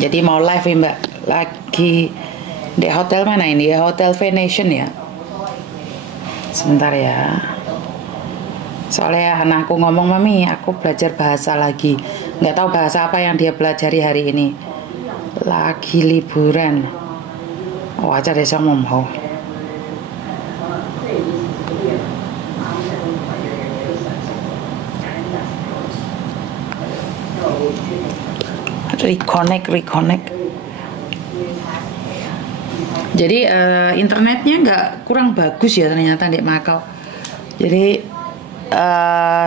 Jadi mau live ya Mbak, lagi di hotel mana ini? Hotel Venetian ya. Sebentar ya. Soalnya anakku ngomong, Mami, aku belajar bahasa lagi. Nggak tahu bahasa apa yang dia pelajari hari ini. Lagi liburan. Oh, aja deh sama mau. Reconnect. Jadi internetnya nggak kurang bagus ya ternyata di Makau. Jadi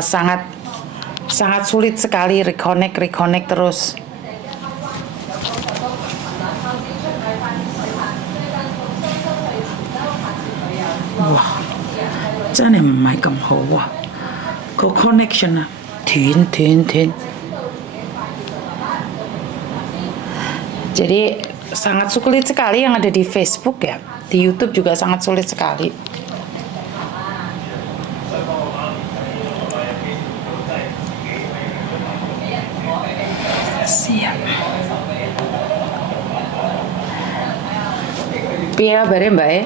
sangat sulit sekali reconnect terus. Wah,真係唔係咁好啊，個 connection 啊，斷。Jadi sangat sulit sekali yang ada di Facebook ya, di YouTube juga sangat sulit sekali. Siap. Piye kabare Mbak ya?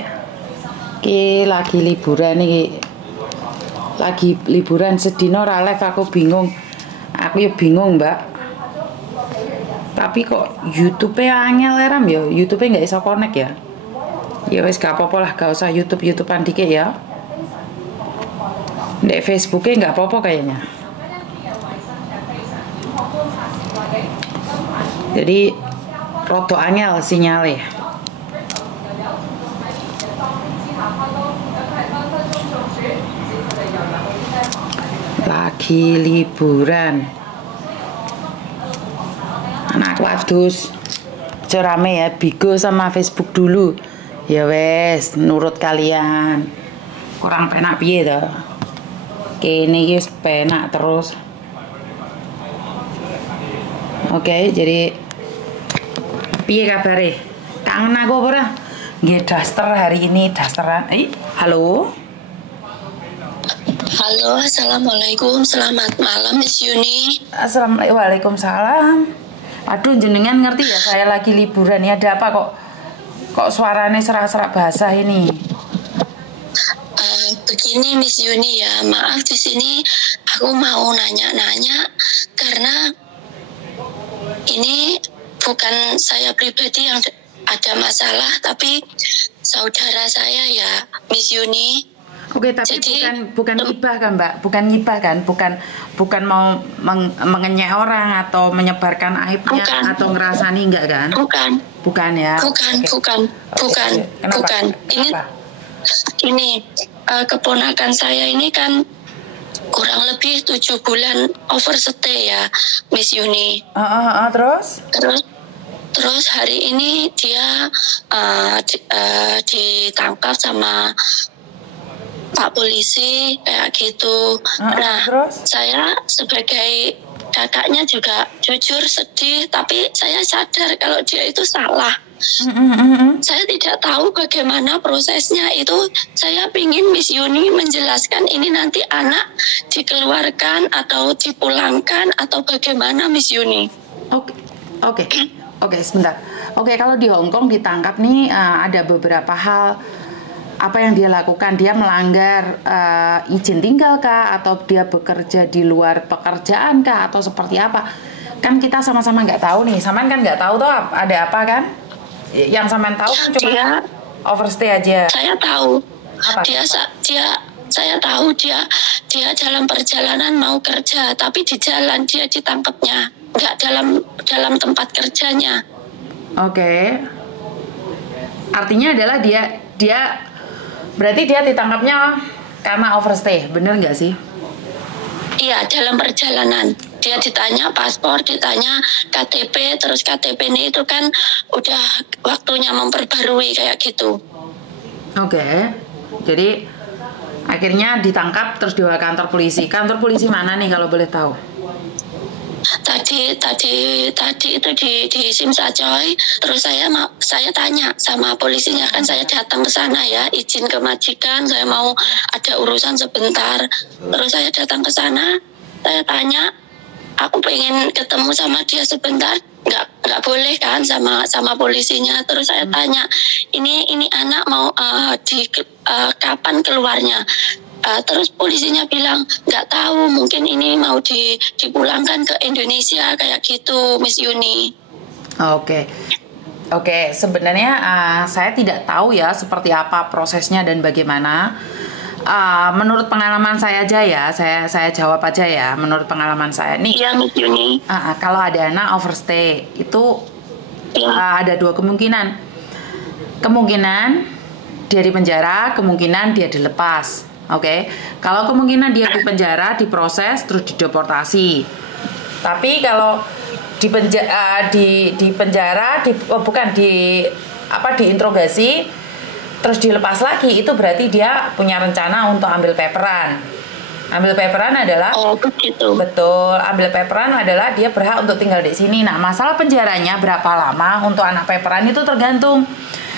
Ki lagi liburan nih. Lagi liburan sedino ora live aku bingung. Aku ya bingung, Mbak. Tapi kok YouTube-nya angel ram ya, YouTube-nya nggak bisa connect ya. Ya wes gak apa-apa lah, gak usah YouTube-YouTubean dikit ya. Di Facebook-nya nggak apa-apa kayaknya. Jadi roto angel sinyalnya. Lagi liburan. Anak wadus aja rame ya, bigo sama Facebook dulu ya wes, nurut kalian kurang penak piye to, kene iki wis penak terus. Oke, jadi piye kabare, kangen aku apa ora? Nggih daster hari ini, dasteran. Halo, assalamualaikum, selamat malam Miss Yuni. Assalamualaikum, waalaikumsalam. Aduh, jenengan ngerti ya saya lagi liburan ya, ada apa kok suaranya serak-serak basah ini? Begini Miss Yuni ya, maaf di sini aku mau nanya-nanya karena ini bukan saya pribadi yang ada masalah, tapi saudara saya ya Miss Yuni. Oke, tapi jadi, bukan ngibah kan Mbak, bukan mau mengenyek orang atau menyebarkan aibnya atau ngerasani enggak kan? Bukan ya? Bukan. Ini keponakan saya ini kan kurang lebih 7 bulan overstay ya Miss Yuni. Terus hari ini dia ditangkap sama Pak polisi kayak gitu. Terus? Saya sebagai kakaknya juga jujur sedih, tapi saya sadar kalau dia itu salah. Saya tidak tahu bagaimana prosesnya itu. Saya ingin Miss Yuni menjelaskan ini nanti anak dikeluarkan atau dipulangkan atau bagaimana Miss Yuni. Oke, sebentar. Oke, kalau di Hong Kong ditangkap nih ada beberapa hal. Apa yang dia lakukan, dia melanggar izin tinggal kah, atau dia bekerja di luar pekerjaan kah, atau seperti apa? Kan kita sama-sama nggak tahu nih, saman kan nggak tahu tuh ada apa kan? Yang saman tahu kan cuma overstay aja. Saya tahu. Apa? Saya tahu dia dalam perjalanan mau kerja, tapi di jalan dia ditangkapnya, nggak dalam tempat kerjanya. Oke. Artinya adalah dia berarti dia ditangkapnya karena overstay, bener nggak sih? Iya, dalam perjalanan. Dia ditanya paspor, ditanya KTP, terus KTP ini itu kan udah waktunya memperbarui kayak gitu. Oke, jadi akhirnya ditangkap terus dibawa kantor polisi. Kantor polisi mana nih kalau boleh tahu? Tadi itu di Sim Sacoy. Terus saya tanya sama polisinya, kan saya datang ke sana ya, izin ke majikan, saya mau ada urusan sebentar. Terus saya datang ke sana, saya tanya, aku pengen ketemu sama dia sebentar, nggak boleh kan sama polisinya. Terus saya tanya, ini anak mau kapan keluarnya? Terus polisinya bilang nggak tahu, mungkin ini mau dipulangkan ke Indonesia kayak gitu, Miss Yuni. Oke, sebenarnya saya tidak tahu ya seperti apa prosesnya dan bagaimana. Menurut pengalaman saya aja ya, saya jawab aja ya. Menurut pengalaman saya nih, iya, Miss Yuni. Kalau ada anak overstay itu ada dua kemungkinan. Kemungkinan dia di penjara, kemungkinan dia dilepas. Oke, kalau kemungkinan dia di penjara, diproses terus dideportasi. Tapi kalau di penjara, diinterogasi terus dilepas lagi, itu berarti dia punya rencana untuk ambil paperan. Ambil paperan adalah betul, ambil paperan adalah dia berhak untuk tinggal di sini. Nah, masalah penjaranya berapa lama untuk anak paperan itu tergantung.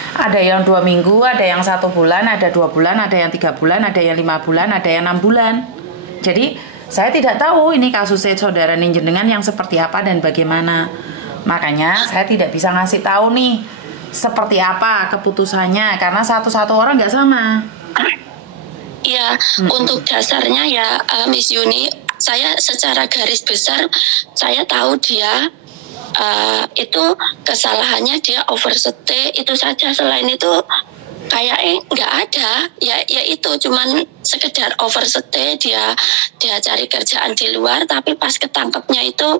Ada yang 2 minggu, ada yang 1 bulan, ada 2 bulan, ada yang 3 bulan, ada yang 5 bulan, ada yang 6 bulan. Jadi saya tidak tahu ini kasusnya saudara Ninjenengan yang seperti apa dan bagaimana. Makanya saya tidak bisa ngasih tahu nih seperti apa keputusannya, karena satu-satu orang nggak sama. Iya, untuk dasarnya ya Miss Yuni, saya secara garis besar saya tahu dia itu kesalahannya dia overstay itu saja. Selain itu kayaknya nggak ada, ya itu cuman sekedar overstay, dia cari kerjaan di luar, tapi pas ketangkepnya itu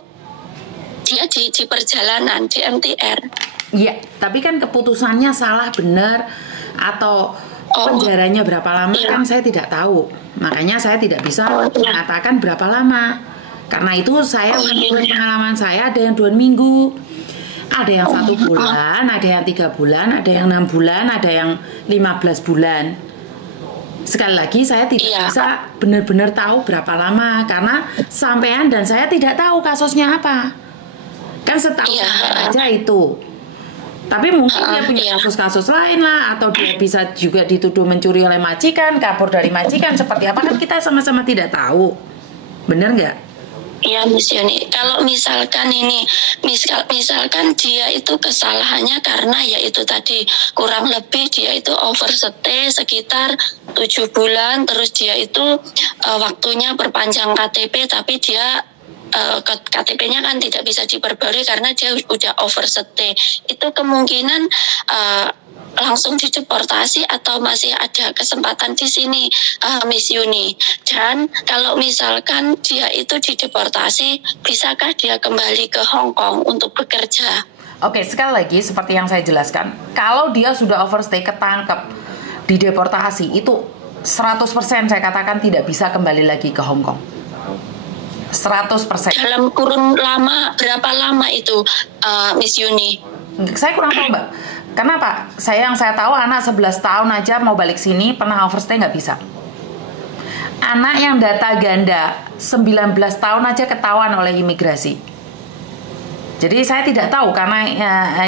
dia di perjalanan di MTR. Iya, tapi kan keputusannya salah benar atau penjaranya berapa lama kan saya tidak tahu. Makanya saya tidak bisa mengatakan berapa lama. Karena itu saya menurut pengalaman saya ada yang 2 minggu, ada yang 1 bulan, ada yang 3 bulan, ada yang 6 bulan, ada yang 15 bulan. Sekali lagi saya tidak bisa benar-benar tahu berapa lama karena sampean dan saya tidak tahu kasusnya apa. Kan setahu aja itu. Tapi mungkin dia punya kasus-kasus lain lah, atau dia bisa juga dituduh mencuri oleh majikan, kabur dari majikan, seperti apa kan kita sama-sama tidak tahu. Benar nggak? Iya, Miss Yuni. Kalau misalkan misalkan dia itu kesalahannya karena ya itu tadi kurang lebih dia itu overstay sekitar 7 bulan, terus dia itu waktunya perpanjang KTP, tapi dia KTP-nya kan tidak bisa diperbarui karena dia udah overstay. Itu kemungkinan langsung dideportasi atau masih ada kesempatan di sini, Miss Yuni. Dan kalau misalkan dia itu dideportasi, bisakah dia kembali ke Hong Kong untuk bekerja? Oke, sekali lagi seperti yang saya jelaskan, kalau dia sudah overstay, ketangkep, dideportasi, itu 100% saya katakan tidak bisa kembali lagi ke Hong Kong. 100%. Dalam kurun lama, berapa lama itu, Miss Yuni? Saya kurang tahu, Mbak. Kenapa? Yang saya tahu anak 11 tahun aja mau balik sini, pernah overstay nggak bisa. Anak yang data ganda 19 tahun aja ketahuan oleh imigrasi. Jadi saya tidak tahu karena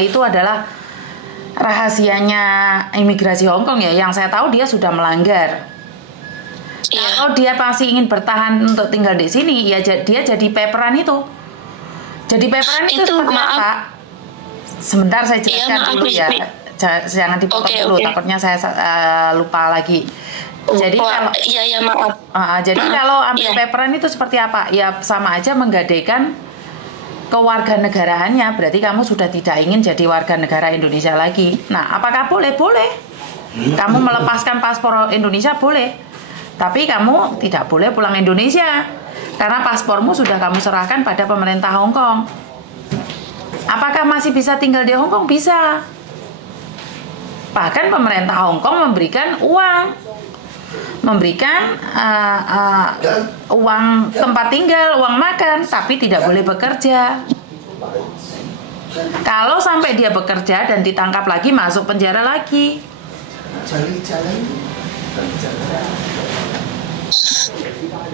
itu adalah rahasianya imigrasi Hong Kong ya. Yang saya tahu dia sudah melanggar. Kalau dia masih ingin bertahan untuk tinggal di sini, ya dia jadi paperan itu. Jadi paperan itu seperti apa? Sebentar saya jelaskan dulu ya. Jangan dipotong dulu, takutnya saya lupa lagi. Jadi kalau maaf. Jadi kalau ambil paperan itu seperti apa? Ya sama aja menggadaikan kewarganegaraannya. Berarti kamu sudah tidak ingin jadi warga negara Indonesia lagi. Nah, apakah boleh? Boleh. Kamu melepaskan paspor Indonesia boleh. Tapi kamu tidak boleh pulang Indonesia karena paspormu sudah kamu serahkan pada pemerintah Hong Kong. Apakah masih bisa tinggal di Hong Kong? Bisa. Bahkan pemerintah Hong Kong memberikan uang, uang tempat tinggal, uang makan, tapi tidak boleh bekerja. Kalau sampai dia bekerja dan ditangkap lagi, masuk penjara lagi.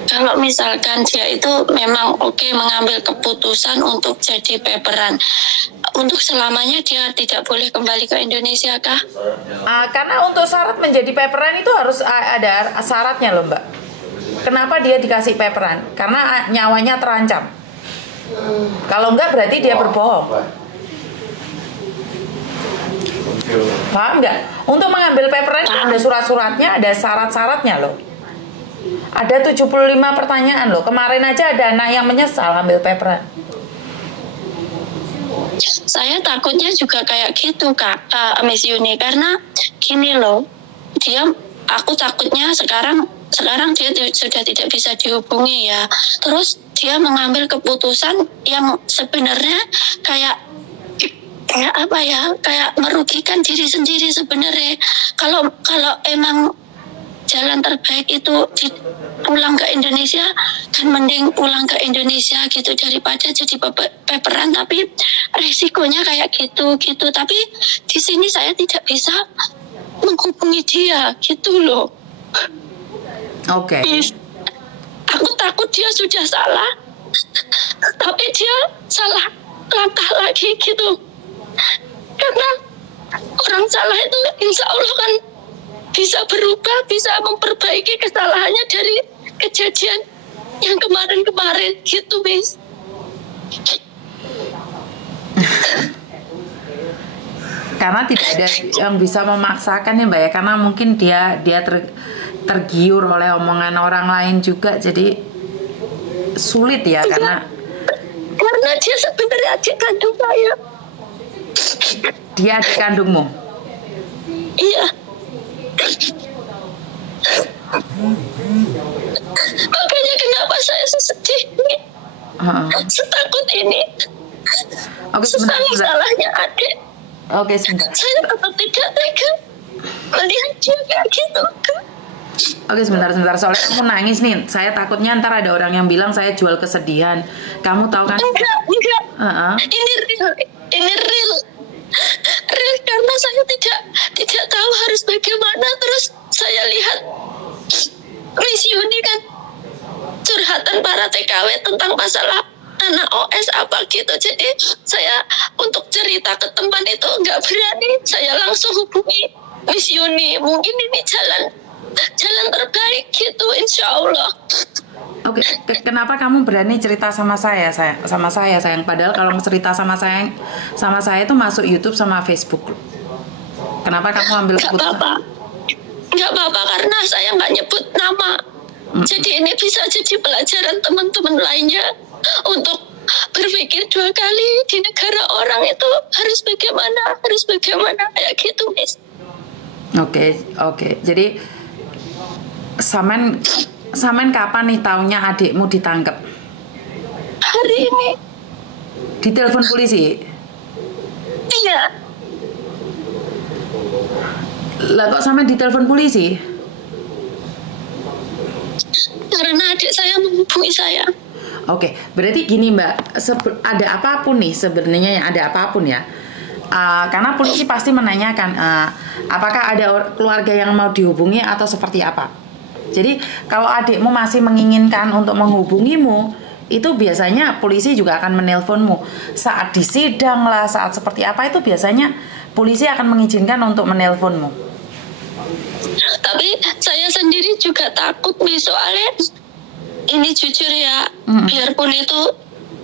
Kalau misalkan dia itu memang mengambil keputusan untuk jadi paperan, untuk selamanya dia tidak boleh kembali ke Indonesia kah? Karena untuk syarat menjadi paperan itu harus ada syaratnya loh, Mbak. Kenapa dia dikasih paperan? Karena nyawanya terancam. Kalau enggak berarti dia berbohong. Paham nggak? Untuk mengambil paperan ada surat-suratnya, ada syarat-syaratnya loh. Ada 75 pertanyaan loh. Kemarin aja ada anak yang menyesal ambil paperan. Saya takutnya juga kayak gitu Kak, Miss Yuni, karena gini loh, aku takutnya sekarang dia sudah tidak bisa dihubungi ya. Terus dia mengambil keputusan yang sebenarnya kayak apa ya, kayak merugikan diri sendiri sebenarnya. Kalau emang jalan terbaik itu pulang ke Indonesia, kan mending pulang ke Indonesia gitu daripada jadi paperan, tapi resikonya kayak gitu. Tapi di sini saya tidak bisa menghubungi dia gitu loh. Oke. Aku takut dia sudah salah, tapi dia salah langkah lagi gitu. Karena orang salah itu insya Allah kan bisa berubah, bisa memperbaiki kesalahannya dari kejadian yang kemarin-kemarin gitu, Miss. Karena tidak ada yang bisa memaksakan ya Mbak ya, karena mungkin dia tergiur oleh omongan orang lain juga, jadi sulit ya. Karena dia sebenarnya adik kandung saya. Dia adik kandungmu? Iya. Makanya kenapa saya sedih ini, setakut ini. Oke, sebentar. Salahnya adik. Oke, sebentar. Saya tetap tidak tega melihat dia kayak gitu. Oke, sebentar. Soalnya kamu nangis nih. Saya takutnya ntar ada orang yang bilang saya jual kesedihan. Kamu tahu kan? Enggak. Ini real. Karena saya tidak tahu harus bagaimana. Terus saya lihat Miss Yuni kan curhatan para TKW tentang masalah anak OS apa gitu. Jadi saya untuk cerita ke teman itu nggak berani. Saya langsung hubungi Miss Yuni. Mungkin ini jalan terbaik gitu, insya Allah. Oke, kenapa kamu berani cerita sama saya sayang? Padahal kalau cerita sama saya itu masuk YouTube sama Facebook. Kenapa kamu ambil keputusan? Nggak apa-apa, karena saya nggak nyebut nama. Jadi ini bisa jadi pelajaran teman-teman lainnya untuk berpikir 2 kali di negara orang itu harus bagaimana kayak gitu, Miss. Oke. Jadi Samen kapan nih taunya adikmu ditangkap? Hari ini. Ditelepon polisi? Iya. Lah kok Samen ditelepon polisi? Karena adik saya menghubungi saya. Oke, berarti gini Mbak, ada apapun nih sebenarnya, ada apapun ya. Karena polisi pasti menanyakan apakah ada keluarga yang mau dihubungi atau seperti apa. Jadi kalau adikmu masih menginginkan untuk menghubungimu, itu biasanya polisi juga akan menelponmu. Saat di sidang lah, saat seperti apa itu biasanya polisi akan mengizinkan untuk menelponmu. Tapi saya sendiri juga takut nih, soalnya ini jujur ya, biarpun itu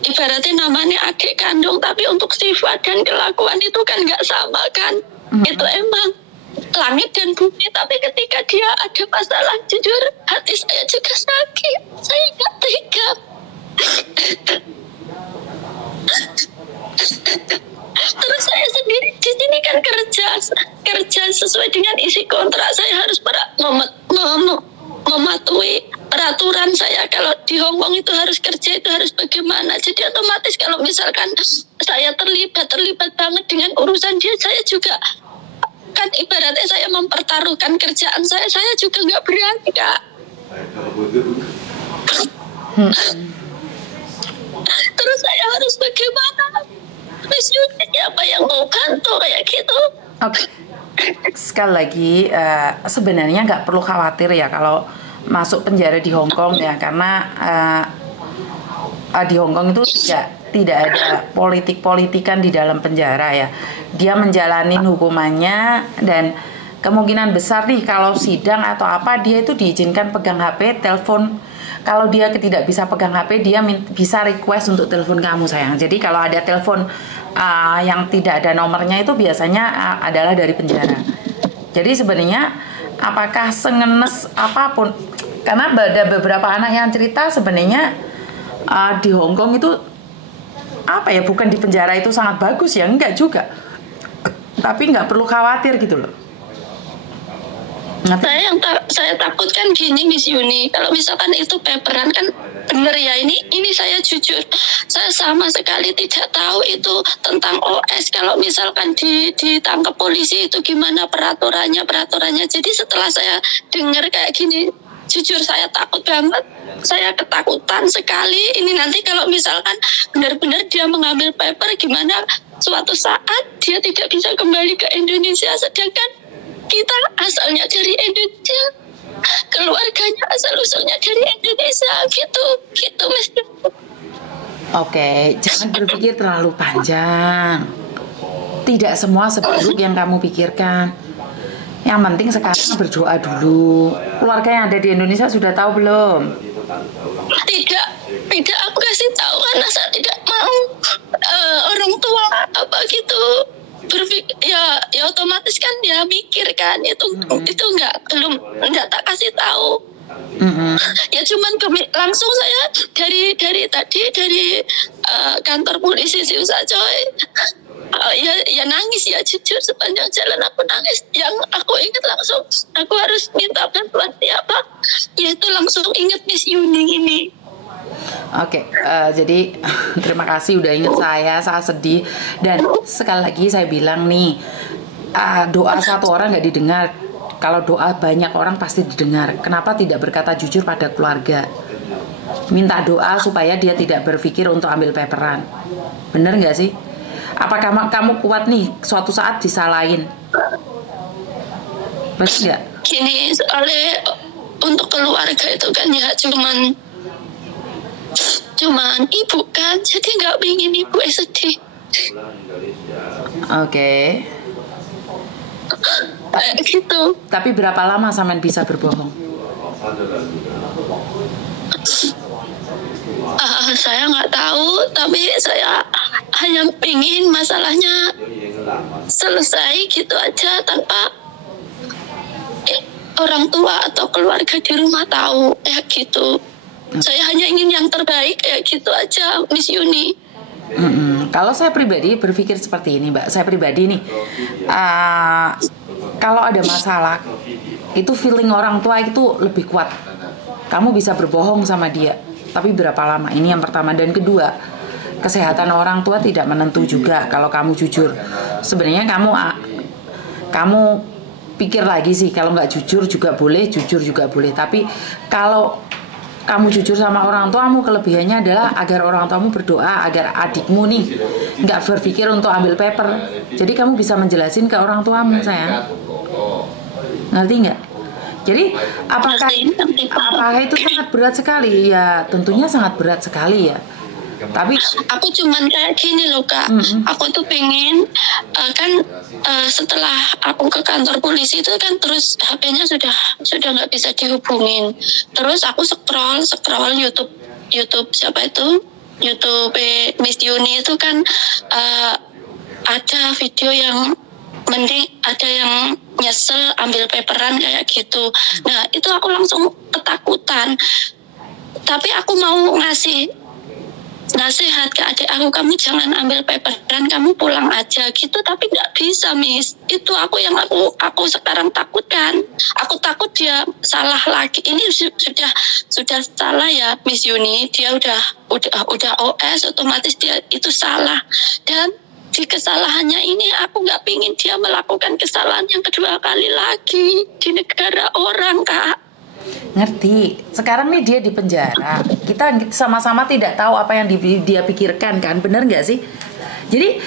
ibaratnya namanya adik kandung, tapi untuk sifat dan kelakuan itu kan nggak sama kan. Itu emang langit dan bumi, tapi ketika dia ada masalah, jujur hati saya juga sakit. Saya nggak tega. Terus saya sendiri di sini kan kerja sesuai dengan isi kontrak. Saya harus mematuhi peraturan saya. Kalau di Hong Kong itu harus kerja, itu harus bagaimana. Jadi otomatis kalau misalkan saya terlibat banget dengan urusan dia, saya juga kan ibaratnya saya mempertaruhkan kerjaan saya juga nggak berani, Kak. Terus saya harus bagaimana? Miss Yuni, apa yang mau bantu kayak gitu? Oke. Sekali lagi sebenarnya nggak perlu khawatir ya kalau masuk penjara di Hong Kong ya, karena di Hong Kong itu tidak ada politik-politikan di dalam penjara ya. Dia menjalani hukumannya, dan kemungkinan besar nih kalau sidang atau apa dia itu diizinkan pegang HP, telepon. Kalau dia tidak bisa pegang HP, dia bisa request untuk telepon kamu sayang. Jadi kalau ada telepon yang tidak ada nomornya itu biasanya adalah dari penjara. Jadi sebenarnya apakah sengenes apapun, karena ada beberapa anak yang cerita sebenarnya di Hong Kong itu apa ya, bukan di penjara itu sangat bagus ya, enggak juga, tapi nggak perlu khawatir gitu loh. Saya takutkan gini Miss Yuni, kalau misalkan itu paperan kan bener ya, ini saya jujur, saya sama sekali tidak tahu itu tentang OS. Kalau misalkan ditangkap polisi itu gimana peraturannya. Jadi setelah saya dengar kayak gini, jujur saya takut banget, saya ketakutan sekali. Ini nanti kalau misalkan benar-benar dia mengambil paper, gimana suatu saat dia tidak bisa kembali ke Indonesia, sedangkan kita asalnya dari Indonesia, keluarganya asal-usulnya dari Indonesia, gitu Mas. Oke, jangan berpikir terlalu panjang. Tidak semua seburuk yang kamu pikirkan. Yang penting sekarang berdoa dulu. Keluarga yang ada di Indonesia sudah tahu belum? Tidak, aku kasih tahu karena saya tidak mau orang tua apa gitu berpikir, ya otomatis kan dia mikir kan itu nggak tak kasih tahu. Ya cuman langsung saya dari kantor polisi sih Usah Coy, ya nangis ya, jujur sepanjang jalan aku nangis. Yang aku ingat langsung aku harus minta bantuan siapa, yaitu langsung ingat Miss Yuning ini. Oke, jadi terima kasih udah ingat saya sedih. Dan sekali lagi saya bilang nih, doa satu orang nggak didengar. Kalau doa banyak orang pasti didengar. Kenapa tidak berkata jujur pada keluarga? Minta doa supaya dia tidak berpikir untuk ambil paperan. Bener nggak sih? Apakah kamu kuat nih suatu saat disalahin? Bener nggak? Gini, soalnya untuk keluarga itu kan ya cuman ibu kan, jadi nggak ingin ibu sedih. Oke. Gitu. Tapi berapa lama sampean bisa berbohong? Saya nggak tahu, tapi saya hanya ingin masalahnya selesai gitu aja tanpa orang tua atau keluarga di rumah tahu, ya gitu. Saya hanya ingin yang terbaik, kayak gitu aja Miss Yuni. Kalau saya pribadi berpikir seperti ini Mbak, saya pribadi nih, kalau ada masalah itu feeling orang tua itu lebih kuat. Kamu bisa berbohong sama dia, tapi berapa lama? Ini yang pertama. Dan kedua, kesehatan orang tua tidak menentu juga kalau kamu jujur. Sebenarnya kamu pikir lagi sih, kalau nggak jujur juga boleh, jujur juga boleh. Tapi kalau kamu jujur sama orang tuamu, kelebihannya adalah agar orang tuamu berdoa agar adikmu nih nggak berpikir untuk ambil paper. Jadi kamu bisa menjelasin ke orang tuamu, sayang. Ngerti nggak? Jadi apakah itu sangat berat sekali? Ya tentunya sangat berat sekali ya. Tapi aku cuman kayak gini loh Kak, aku tuh pengen setelah aku ke kantor polisi itu kan terus HP-nya sudah nggak bisa dihubungin. Terus aku scroll YouTube siapa itu, YouTube Miss Yuni itu kan ada video yang mending ada yang nyesel ambil paperan kayak gitu. Nah itu aku langsung ketakutan. Tapi aku mau ngasih nasihat ke adik aku, kamu jangan ambil paperan, kamu pulang aja gitu. Tapi nggak bisa Miss, itu yang aku sekarang takutkan. Aku takut dia salah lagi. Ini sudah salah ya Miss Yuni, dia udah OS, otomatis dia itu salah. Dan di kesalahannya ini aku nggak pingin dia melakukan kesalahan yang kedua kali lagi di negara orang Kak. Ngerti. Sekarang nih dia di penjara. Kita sama-sama tidak tahu apa yang dia pikirkan kan, benar nggak sih? Jadi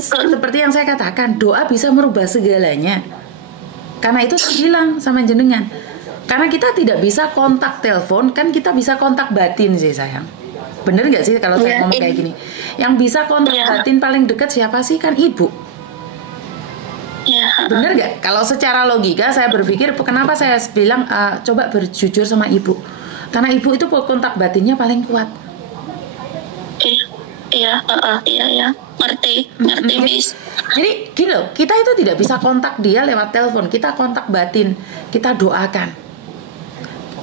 seperti yang saya katakan, doa bisa merubah segalanya. Karena itu saya bilang sama jenengan, karena kita tidak bisa kontak telepon, kan kita bisa kontak batin sih sayang. Bener nggak sih kalau saya ngomong kayak gini? Yang bisa kontak batin paling dekat siapa sih? Kan ibu. Bener gak? Kalau secara logika saya berpikir, kenapa saya bilang coba berjujur sama ibu? Karena ibu itu kontak batinnya paling kuat. Iya, iya ya, ngerti Miss. Jadi gini loh, kita itu tidak bisa kontak dia lewat telepon, kita kontak batin, kita doakan.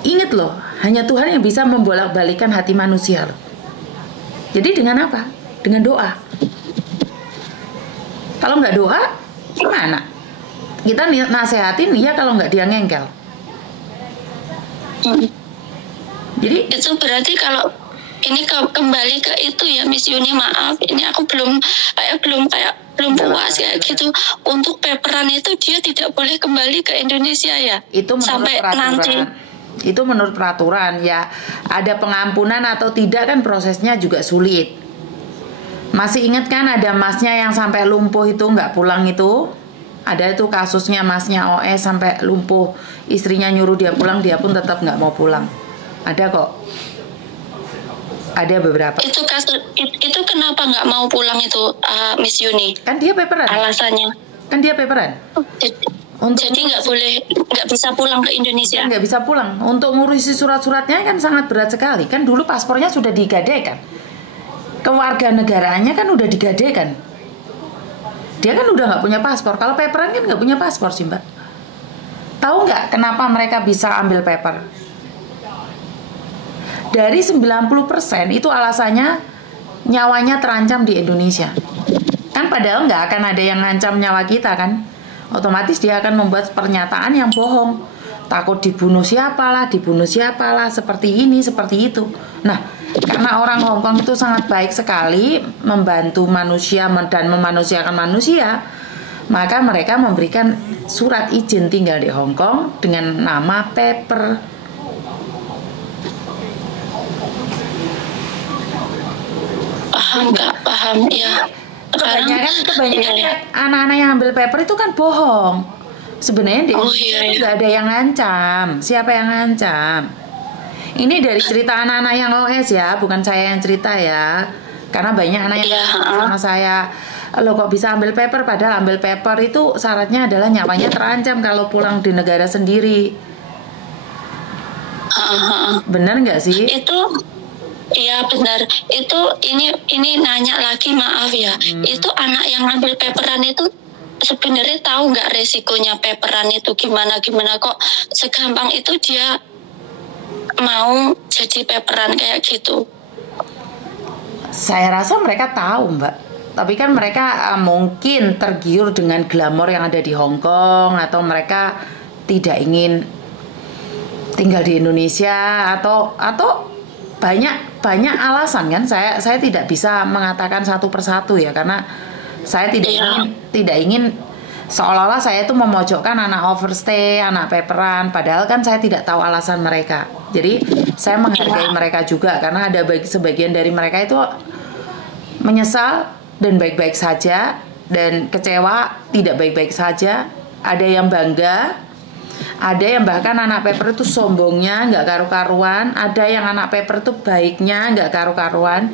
Ingat loh, hanya Tuhan yang bisa membolak-balikan hati manusia loh. Jadi dengan apa? Dengan doa. Kalau nggak doa, gimana? Kita nasehatin dia kalau nggak dia ngengkel. Jadi itu berarti kalau ini kembali ke itu ya Miss Yuni, maaf ini aku belum puas kayak gitu. Untuk paperan itu dia tidak boleh kembali ke Indonesia ya? Itu menurut sampai peraturan. Nanti. Itu menurut peraturan ya. Ada pengampunan atau tidak kan prosesnya juga sulit. Masih ingat kan ada masnya yang sampai lumpuh itu nggak pulang itu? Ada itu kasusnya masnya OS sampai lumpuh, istrinya nyuruh dia pulang, dia pun tetap nggak mau pulang. Ada kok. Ada beberapa. Itu kenapa nggak mau pulang itu Miss Yuni? Kan dia paperan. Alasannya? Kan dia paperan. Jadi nggak bisa pulang ke Indonesia? Nggak bisa pulang. Untuk ngurusi surat-suratnya kan sangat berat sekali. Kan dulu paspornya sudah digadaikan. Kewarganegaraannya kan udah digadaikan. Dia kan udah nggak punya paspor. Kalau paperan kan nggak punya paspor sih Mbak. Tahu nggak kenapa mereka bisa ambil paper? Dari 90% itu alasannya nyawanya terancam di Indonesia. Kan padahal nggak akan ada yang ngancam nyawa kita kan. Otomatis dia akan membuat pernyataan yang bohong. Takut dibunuh siapalah, seperti ini, seperti itu. Nah, karena orang Hongkong itu sangat baik sekali membantu manusia dan memanusiakan manusia, maka mereka memberikan surat izin tinggal di Hongkong dengan nama paper. Paham ya. Kebanyakan anak-anak yang ambil paper itu kan bohong. Sebenarnya nggak ada yang ngancam. Siapa yang ngancam? Ini dari cerita anak-anak yang OS ya, bukan saya yang cerita ya. Karena banyak anak yang sama saya, lo kok bisa ambil paper? Padahal ambil paper itu syaratnya adalah nyawanya terancam kalau pulang di negara sendiri. Benar nggak sih? Iya benar. Ini nanya lagi, maaf ya. Itu anak yang ngambil paperan itu sebenarnya tahu nggak resikonya paperan itu gimana kok segampang itu dia mau jadi paperan kayak gitu? Saya rasa mereka tahu Mbak. Tapi kan mereka mungkin tergiur dengan glamor yang ada di Hong Kong, atau mereka tidak ingin tinggal di Indonesia, atau banyak alasan kan. Saya tidak bisa mengatakan satu persatu ya, karena saya tidak ingin seolah-olah saya itu memojokkan anak overstay, anak paperan, padahal kan saya tidak tahu alasan mereka. Jadi saya menghargai mereka juga, karena ada sebagian dari mereka itu menyesal dan baik-baik saja, dan kecewa tidak baik-baik saja. Ada yang bangga, ada yang bahkan anak paper itu sombongnya nggak karu-karuan, ada yang anak paper itu baiknya nggak karu-karuan.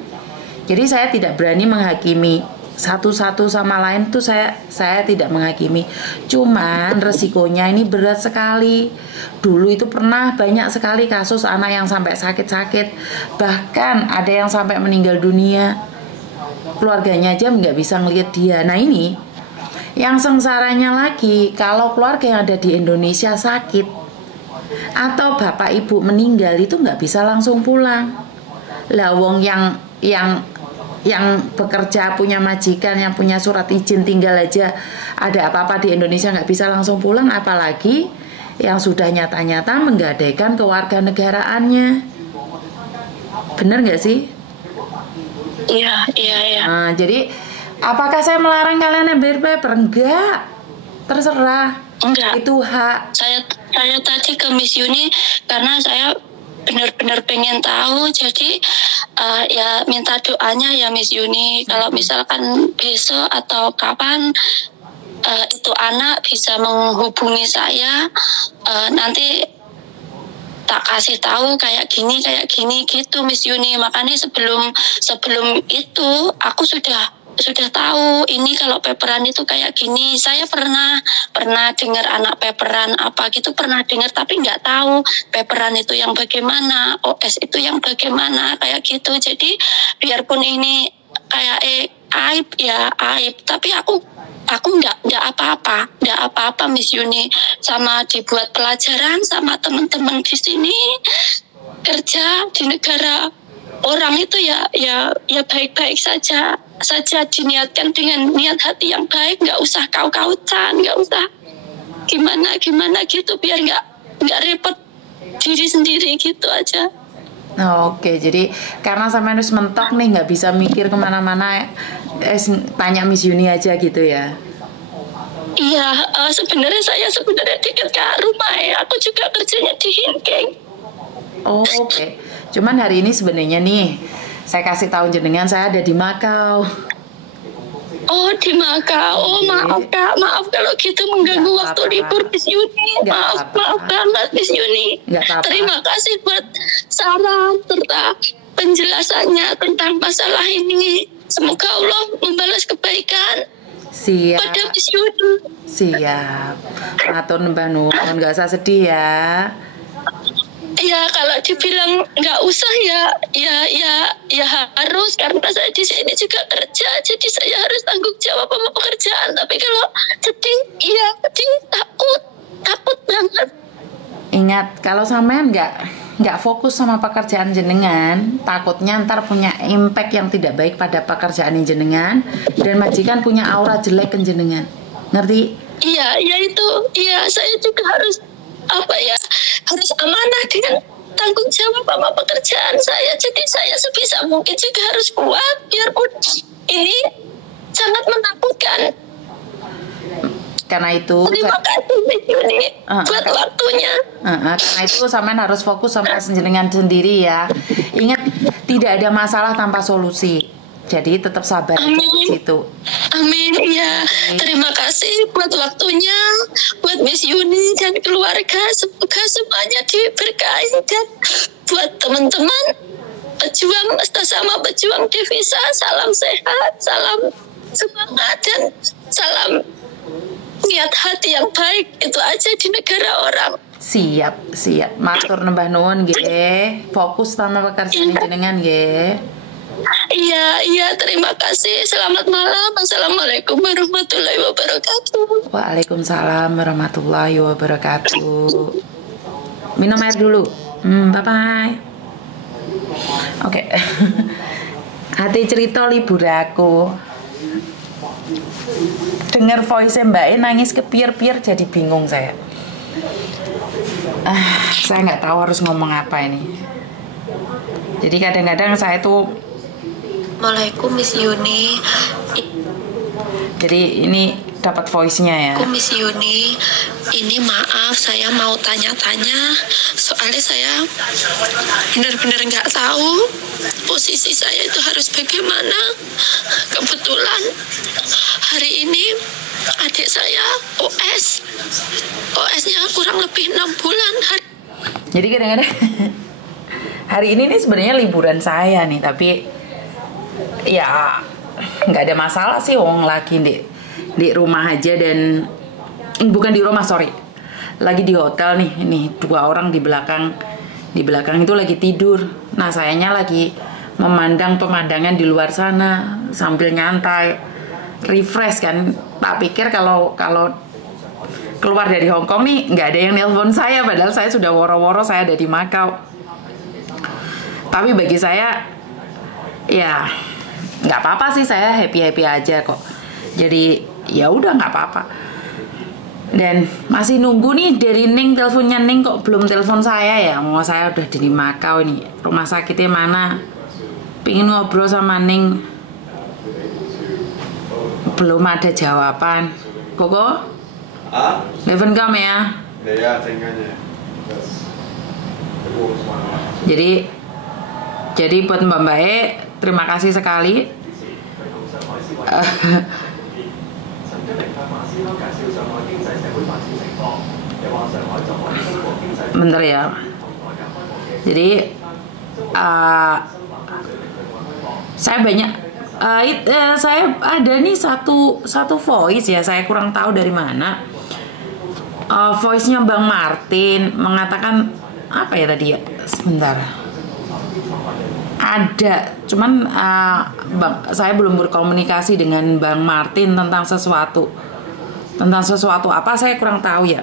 Jadi saya tidak berani menghakimi satu-satu sama lain tuh, saya tidak menghakimi. Cuman resikonya ini berat sekali. Dulu itu pernah banyak sekali kasus anak yang sampai sakit-sakit, bahkan ada yang sampai meninggal dunia. Keluarganya aja nggak bisa ngelihat dia. Nah ini yang sengsaranya lagi, kalau keluarga yang ada di Indonesia sakit atau bapak ibu meninggal itu nggak bisa langsung pulang. Lah wong yang bekerja, punya majikan, yang punya surat izin tinggal aja, ada apa-apa di Indonesia nggak bisa langsung pulang, apalagi yang sudah nyata-nyata menggadaikan kewarganegaraannya. Bener nggak sih? Iya. Nah, jadi apakah saya melarang kalian ambil paper? Enggak, terserah. Enggak. Itu hak. Saya tadi ke Miss Yuni karena saya benar-benar pengen tahu, jadi ya minta doanya ya Miss Yuni. Kalau misalkan besok atau kapan itu anak bisa menghubungi saya, nanti tak kasih tahu kayak gini gitu Miss Yuni. Makanya sebelum itu aku sudah tahu ini kalau paperan itu kayak gini. Saya pernah dengar anak paperan apa gitu, pernah dengar, tapi nggak tahu paperan itu yang bagaimana, OS itu yang bagaimana kayak gitu. Jadi biarpun ini kayak aib ya aib, tapi aku nggak apa-apa Miss Yuni, sama dibuat pelajaran sama teman-teman di sini. Kerja di negara orang itu ya baik-baik saja diniatkan dengan niat hati yang baik, nggak usah kau-kautan, nggak usah gimana gitu, biar nggak repot diri sendiri gitu aja. Oke, jadi karena sama harus mentok nih, nggak bisa mikir kemana-mana, tanya Miss Yuni aja gitu ya? Iya, sebenarnya saya di dekat rumah ya, aku juga kerjanya di Hinkeng. Oke. Cuman hari ini sebenarnya nih, saya kasih tahu jenengan saya ada di Makau. Oh, di Makau. Oh, maaf Kak, maaf kalau gitu mengganggu waktu libur Miss Yuni. Maaf banget Miss Yuni. Terima kasih buat saran serta penjelasannya tentang masalah ini. Semoga Allah membalas kebaikan. Siap. Pada Miss Yuni. Siap. Matur Mbak Nun, nggak usah sedih ya. Ya kalau dibilang nggak usah ya harus, karena saya di sini juga kerja, jadi saya harus tanggung jawab sama pekerjaan. Tapi kalau sedih takut banget. Ingat, kalau sampean nggak fokus sama pekerjaan jenengan, takutnya ntar punya impact yang tidak baik pada pekerjaan jenengan, dan majikan punya aura jelek ke jenengan. Ngerti? Iya, saya juga harus harus amanah dengan tanggung jawab sama pekerjaan saya. Jadi saya sebisa mungkin juga harus kuat, biarpun ini sangat menakutkan. Karena itu terima kasih Miss Yuni buat waktunya. Karena itu sampean harus fokus sama jenengan sendiri ya. Ingat, tidak ada masalah tanpa solusi. Jadi tetap sabar di situ. Amin, ya. Terima kasih buat waktunya, buat Miss Yuni dan keluarga. Semoga semuanya diberkahi, dan buat teman-teman pejuang devisa, salam sehat, salam semangat, dan salam niat hati yang baik. Itu aja di negara orang. Siap. Matur nembah nuwun nggih. Fokus sama pekerjaan jenengan nggih. Iya, terima kasih. Selamat malam. Assalamualaikum warahmatullahi wabarakatuh. Waalaikumsalam warahmatullahi wabarakatuh. Minum air dulu. Bye-bye. Oke. Hati cerita libur aku. Dengar voice Mbak E nangis kepier-pier, jadi bingung saya. Saya nggak tahu harus ngomong apa ini. Jadi kadang-kadang saya tuh Assalamualaikum Miss Yuni. Jadi ini dapat voice-nya ya. Miss Yuni, ini maaf saya mau tanya-tanya, soalnya saya benar-benar nggak tahu posisi saya itu harus bagaimana. Kebetulan hari ini adik saya OS-nya kurang lebih 6 bulan. Jadi kadang-kadang hari ini nih sebenarnya liburan saya nih, tapi ya nggak ada masalah sih, wong lagi di rumah aja, dan bukan di rumah, sorry, lagi di hotel nih. Ini 2 orang di belakang itu lagi tidur. Nah, sayanya lagi memandang pemandangan di luar sana sambil nyantai, refresh kan. Tak pikir kalau keluar dari Hong Kong nih nggak ada yang nelpon saya, padahal saya sudah woro-woro saya ada di Makau. Tapi bagi saya ya nggak apa-apa sih, saya happy aja kok. Jadi ya udah nggak apa-apa. Dan masih nunggu nih dari Ning, teleponnya Ning kok belum telepon saya ya. Mau saya udah di Makau ini, rumah sakitnya mana? Pingin ngobrol sama Ning, belum ada jawaban. Koko? Telepon kamu ya? Ya, tinggalnya. Jadi buat Mbak E, terima kasih sekali. Bentar ya. Jadi saya banyak saya ada nih satu voice ya, saya kurang tahu dari mana. Voice-nya Bang Martin mengatakan apa ya tadi ya? Sebentar. Ada, cuman saya belum berkomunikasi dengan Bang Martin tentang sesuatu apa saya kurang tahu ya.